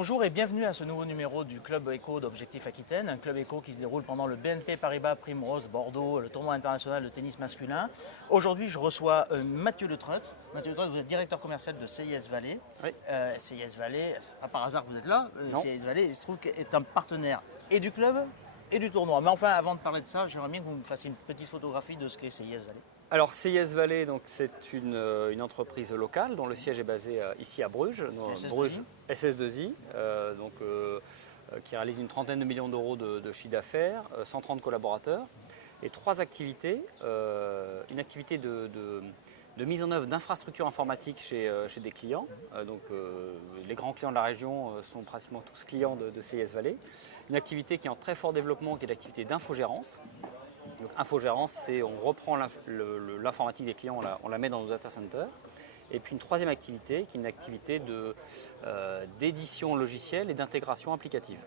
Bonjour et bienvenue à ce nouveau numéro du Club Éco d'Objectif Aquitaine, un Club Éco qui se déroule pendant le BNP Paribas Primrose Bordeaux, le tournoi international de tennis masculin. Aujourd'hui, je reçois Mathieu Le Treut. Mathieu Le Treut, vous êtes directeur commercial de CIS Valais. Oui. CIS Valais, c'est pas par hasard que vous êtes là. Non. CIS Valais, il se trouve est un partenaire et du club et du tournoi. Mais enfin, avant de parler de ça, j'aimerais bien que vous me fassiez une petite photographie de ce qu'est CIS Valais. Alors CIS Valais, c'est une entreprise locale dont le siège est basé ici à Bruges, SS2I. SS2I, qui réalise une trentaine de millions d'euros de chiffre d'affaires, 130 collaborateurs et trois activités. Une activité de mise en œuvre d'infrastructures informatiques chez des clients. Les grands clients de la région sont pratiquement tous clients de CIS Valais. Une activité qui est en très fort développement, qui est l'activité d'infogérance. Donc, infogérance, c'est on reprend l'informatique des clients, on la met dans nos data centers. Et puis une troisième activité, qui est une activité d'édition logicielle et d'intégration applicative.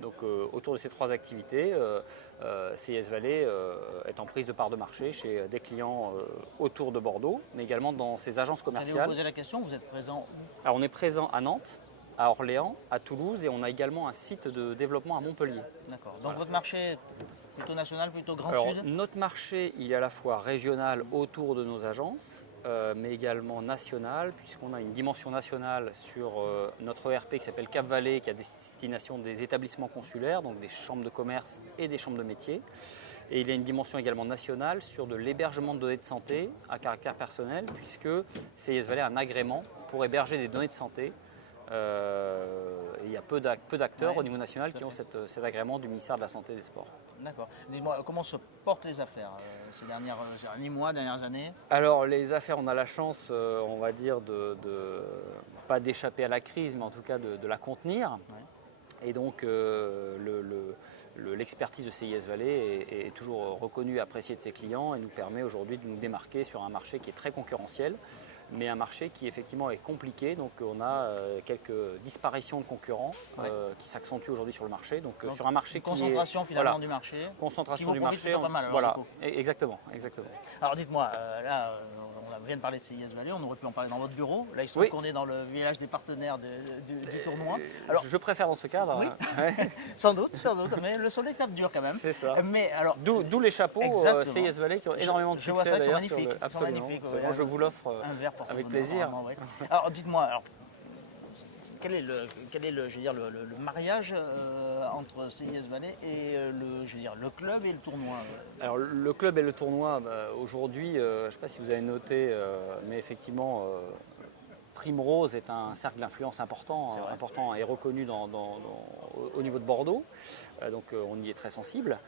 Donc autour de ces trois activités, CIS Valais est en prise de part de marché chez des clients autour de Bordeaux, mais également dans ses agences J'allais commerciales. vous poser la question, vous êtes présent où? Alors on est présent à Nantes, à Orléans, à Toulouse et on a également un site de développement à Montpellier. D'accord. Donc Voilà. votre marché plutôt national, plutôt grand Alors, sud? notre marché, il est à la fois régional autour de nos agences, mais également national, puisqu'on a une dimension nationale sur notre ERP qui s'appelle Cap Vallée, qui a destination des établissements consulaires, donc des chambres de commerce et des chambres de métiers. Et il y a une dimension également nationale sur de l'hébergement de données de santé à caractère personnel, puisque CIS Valais a un agrément pour héberger des données de santé. Il y a peu d'acteurs au niveau national qui ont cet agrément du ministère de la Santé et des Sports. D'accord. Dites-moi, comment se portent les affaires ces derniers mois, dernières années? Alors les affaires, on a la chance, on va dire, pas d'échapper à la crise, mais en tout cas de la contenir. Ouais. Et donc l'expertise de CIS Valais est toujours reconnue et appréciée de ses clients et nous permet aujourd'hui de nous démarquer sur un marché qui est très concurrentiel, mais un marché qui effectivement est compliqué. Donc on a quelques disparitions de concurrents qui s'accentuent aujourd'hui sur le marché. Donc sur un marché qui concentration est, finalement voilà, du marché. concentration qui vous du profite marché. plutôt pas mal, alors, Voilà, du coup. exactement. Alors dites-moi, là, on vient de parler de CIS Valais, on aurait pu en parler dans votre bureau. Là, il se trouve Oui. qu'on est dans le village des partenaires du tournoi. Alors, je préfère dans ce cadre. Oui. Ouais. Sans doute, mais le soleil tape dur quand même. C'est ça. Mais alors, D'où les chapeaux Exactement. CIS Valais qui ont énormément de je vois succès ça, ils sont d'ailleurs. magnifiques. Ils sont Absolument. magnifiques, Moi, je vous l'offre un verre pour avec tout le monde, plaisir. vraiment, ouais. Alors dites-moi, quel est le mariage entre CIS Valais et le club et le tournoi? Alors le club et le tournoi, aujourd'hui, je ne sais pas si vous avez noté, mais effectivement, Primrose est un cercle d'influence important et reconnu au niveau de Bordeaux. Donc on y est très sensible.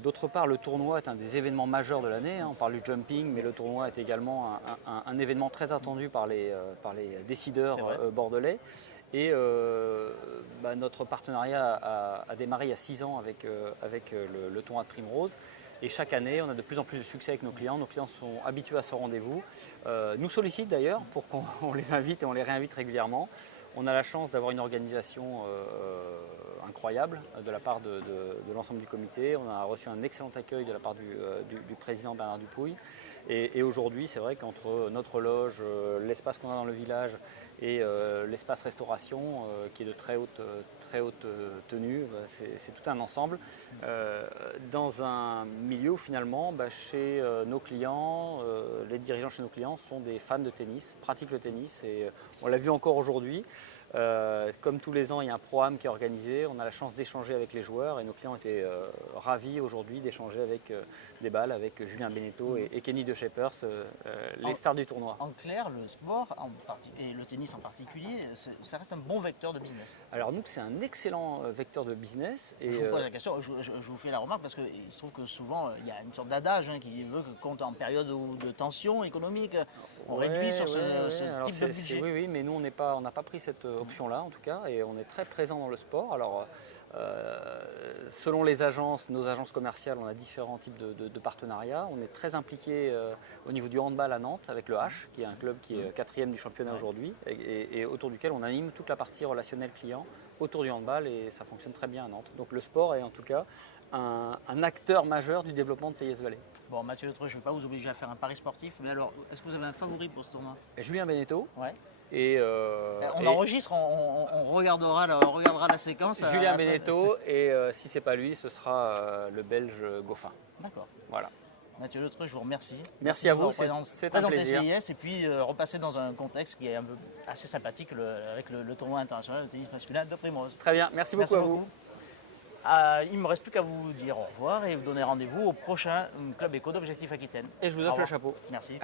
D'autre part, le tournoi est un des événements majeurs de l'année. On parle du jumping, mais le tournoi est également un événement très attendu par les décideurs bordelais. Et notre partenariat a démarré il y a 6 ans avec le tournoi de Primrose. Et chaque année, on a de plus en plus de succès avec nos clients. Nos clients sont habitués à ce rendez-vous. Nous sollicitent d'ailleurs pour qu'on les invite et on les réinvite régulièrement. On a la chance d'avoir une organisation incroyable de la part de l'ensemble du comité. On a reçu un excellent accueil de la part du président Bernard Dupouille. Et aujourd'hui, c'est vrai qu'entre notre loge, l'espace qu'on a dans le village et l'espace restauration, qui est de très haute tenue, c'est tout un ensemble. Dans un milieu où finalement, chez nos clients, les dirigeants chez nos clients sont des fans de tennis, pratiquent le tennis et on l'a vu encore aujourd'hui. Comme tous les ans, il y a un programme qui est organisé. On a la chance d'échanger avec les joueurs et nos clients étaient ravis aujourd'hui d'échanger avec des balles, avec Julien Beneteau et Kenny De Shepers, les stars du tournoi. En clair, le sport et le tennis en particulier, ça reste un bon vecteur de business. Alors nous, c'est un excellent vecteur de business. Et je vous pose la question, je vous fais la remarque parce qu'il se trouve que souvent, il y a une sorte d'adage qui veut que quand en période de tension économique, on réduit sur ce type de budget. Oui, mais nous, on n'a pas pris cette option-là en tout cas, et on est très présent dans le sport. Alors, selon les agences, nos agences commerciales, on a différents types de partenariats. On est très impliqué au niveau du handball à Nantes avec le H, qui est un club qui est 4e du championnat aujourd'hui, et autour duquel on anime toute la partie relationnelle client autour du handball, et ça fonctionne très bien à Nantes. Donc le sport est en tout cas un acteur majeur du développement de CIS Valais. Bon, Mathieu Le Treut, je ne vais pas vous obliger à faire un pari sportif, mais alors, est-ce que vous avez un favori pour ce tournoi? Julien Beneteau. Ouais. Et, On et enregistre, on regardera la séquence. Julien Beneteau, et si c'est pas lui, ce sera le Belge Goffin. D'accord. Voilà. Mathieu Letruc, je vous remercie. Merci à vous, c'est un présenter plaisir. CIS et puis repasser dans un contexte qui est un peu assez sympathique avec le tournoi international de tennis masculin de Primoz. Très bien, merci beaucoup à vous. Il ne me reste plus qu'à vous dire au revoir et vous donner rendez-vous au prochain Club Éco d'Objectif Aquitaine. Et je vous offre le chapeau. Merci.